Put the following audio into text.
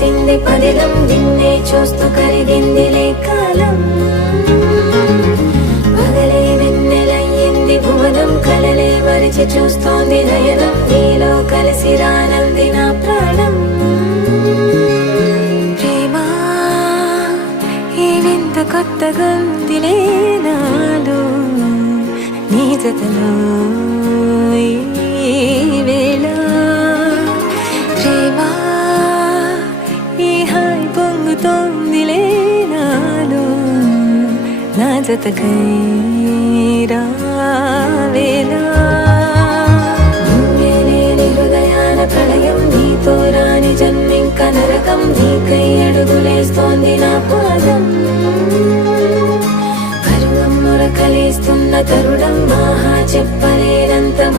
తెలిసింది పదిలం నిన్నే చూస్తూ కరిగిందిలే కాలం పగలే వెన్నెలయ్యింది భువనం కలలే మరిచి చూస్తోంది నయనం నీలో కలిసి రానంది నా ప్రాణం ప్రేమ ఈ వింత కొత్తగా ఉందిలే నాలో నీ జతలో ఈ వేళ ప్రేమ ఈ హాయి పొంగుతోందిలే నాలో నా జతకై